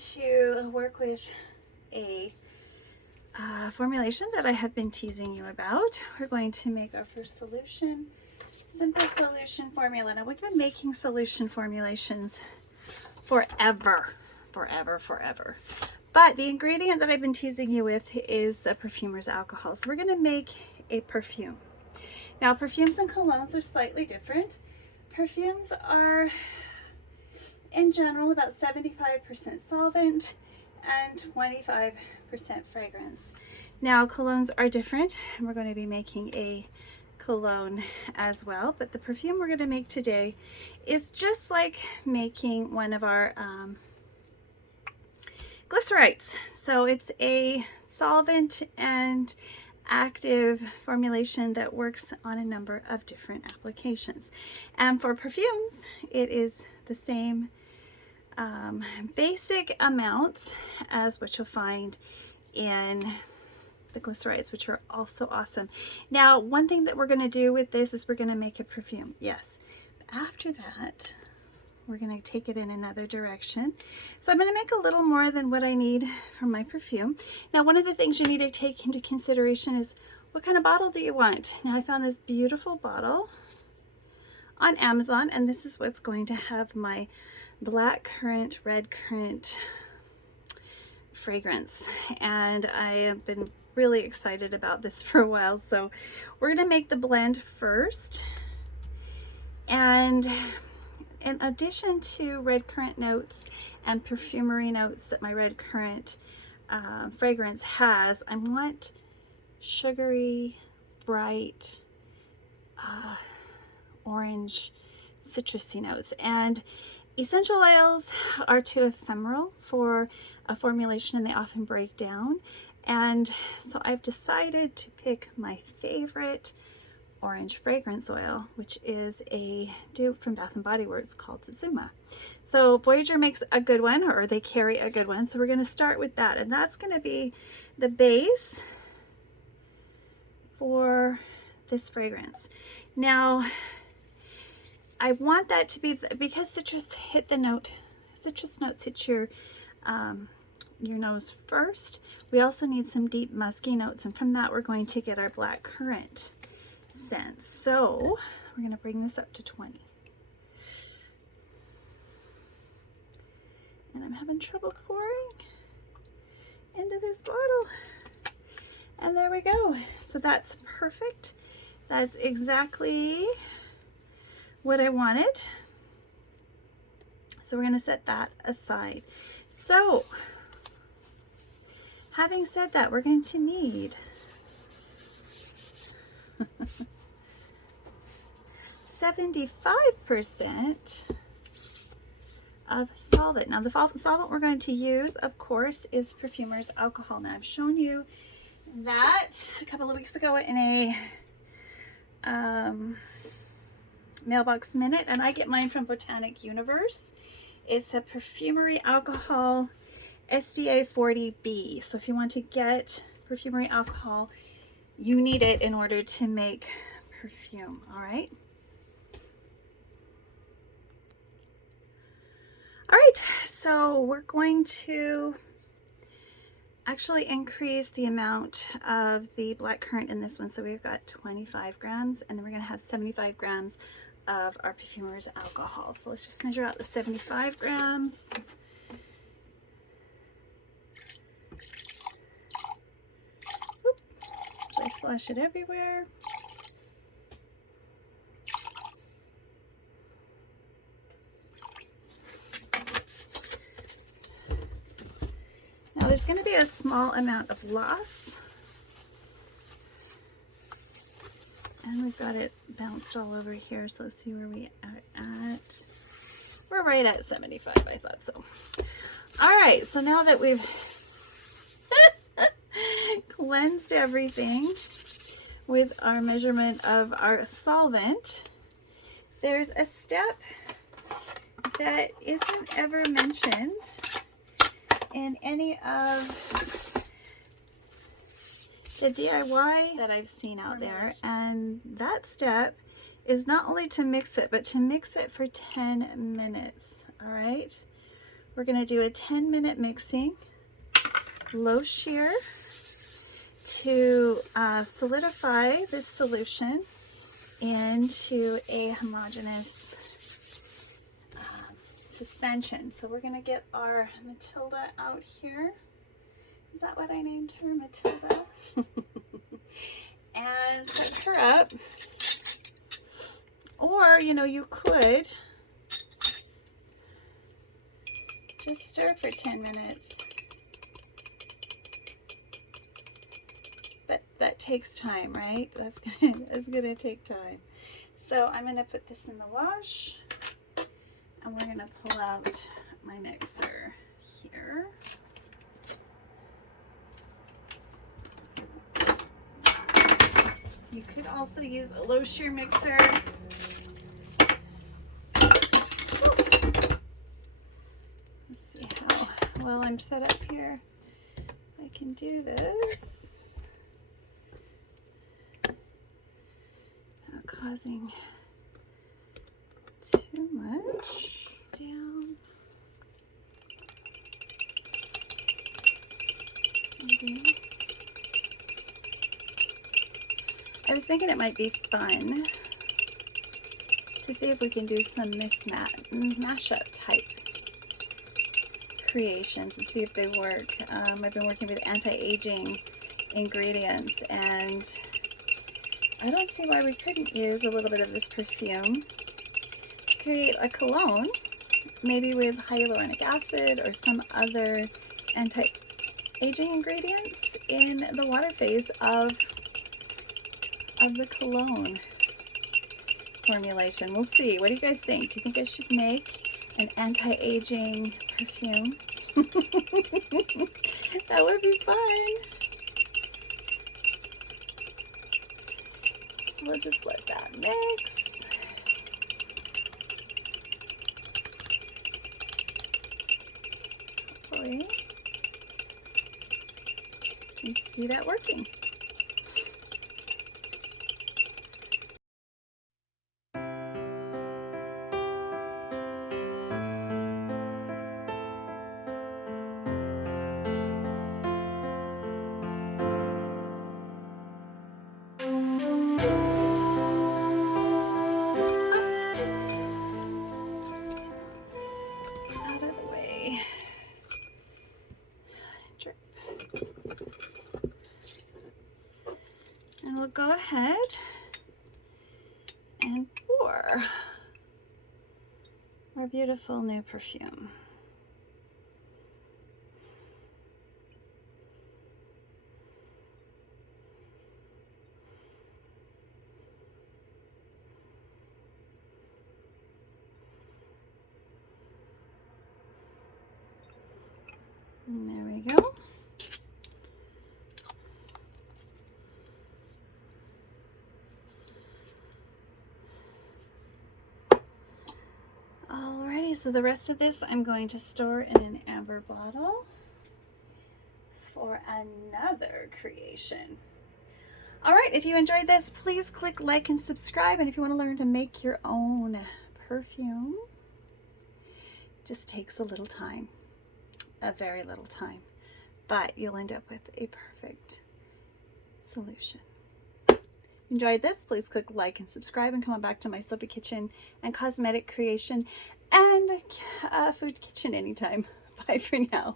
to work with a formulation that I have been teasing you about. We're going to make our first solution, simple solution formula. Now we've been making solution formulations forever. But the ingredient that I've been teasing you with is the perfumer's alcohol. So we're going to make a perfume. Now perfumes and colognes are slightly different. Perfumes are in general about 75% solvent and 25% fragrance. Now colognes are different, and we're going to be making a cologne as well, but the perfume we're going to make today is just like making one of our glycerites. So it's a solvent and active formulation that works on a number of different applications. And for perfumes, it is the same basic amounts as what you'll find in the glycerites, which are also awesome. Now, one thing that we're going to do with this is we're going to make a perfume. Yes. After that, we're going to take it in another direction. So I'm going to make a little more than what I need for my perfume. Now, one of the things you need to take into consideration is what kind of bottle do you want? Now, I found this beautiful bottle on Amazon, and this is what's going to have my black currant, red currant fragrance. And I have been really excited about this for a while. So we're going to make the blend first. And in addition to red currant notes and perfumery notes that my red currant fragrance has, I want sugary, bright, orange, citrusy notes. And essential oils are too ephemeral for a formulation, and they often break down. And so I've decided to pick my favorite orange fragrance oil, which is a dupe from Bath & Body Works called Satsuma. So Voyager makes a good one, or they carry a good one. So we're going to start with that, and that's going to be the base for this fragrance. Now, I want that to be, because citrus notes hit your nose first. We also need some deep musky notes, and from that we're going to get our black currant scents. So we're going to bring this up to 20. And I'm having trouble pouring into this bottle. And there we go. So that's perfect. That's exactly what I wanted. So we're going to set that aside. So having said that, we're going to need 75% of solvent. Now the solvent we're going to use, of course, is perfumer's alcohol. Now I've shown you that a couple of weeks ago in a Mailbox Minute, and I get mine from Botanic Universe. It's a perfumery alcohol SDA 40B. So if you want to get perfumery alcohol, you need it in order to make perfume. All right. All right, so we're going to actually increase the amount of the black currant in this one. So we've got 25 grams, and then we're going to have 75 grams of our perfumer's alcohol. So let's just measure out the 75 grams. Oop. So I splash it everywhere. Now there's going to be a small amount of loss, and we've got it bounced all over here, so let's see where we are at. We're right at 75, I thought so. All right, so now that we've cleansed everything with our measurement of our solvent, there's a step that isn't ever mentioned in any of the DIY that I've seen out there, and that step is not only to mix it, but to mix it for 10 minutes. All right, We're going to do a 10-minute mixing, low shear, to solidify this solution into a homogeneous suspension. So we're going to get our Matilda out here. Is that what I named her, Matilda? And set her up. Or, you know, you could just stir for 10 minutes. But that takes time, right? That's gonna take time. So I'm gonna put this in the wash, and we're gonna pull out my mixer here. You could also use a low shear mixer. Let's see how well I'm set up here. I can do this without causing too much down. Maybe. I was thinking it might be fun to see if we can do some mashup type creations and see if they work. I've been working with anti-aging ingredients, and I don't see why we couldn't use a little bit of this perfume to create a cologne, maybe with hyaluronic acid or some other anti-aging ingredients in the water phase of the cologne formulation. We'll see. What do you guys think? Do you think I should make an anti-aging perfume? That would be fun. So we'll just let that mix. Hopefully you see that working. And we'll go ahead and pour our beautiful new perfume. And there we go. Alrighty, so the rest of this I'm going to store in an amber bottle for another creation. Alright, if you enjoyed this, please click like and subscribe. And if you want to learn to make your own perfume, it just takes a little time, a very little time, but you'll end up with a perfect solution. Enjoyed this, please click like and subscribe, and come on back to my soapy kitchen and cosmetic creation and food kitchen anytime. Bye for now.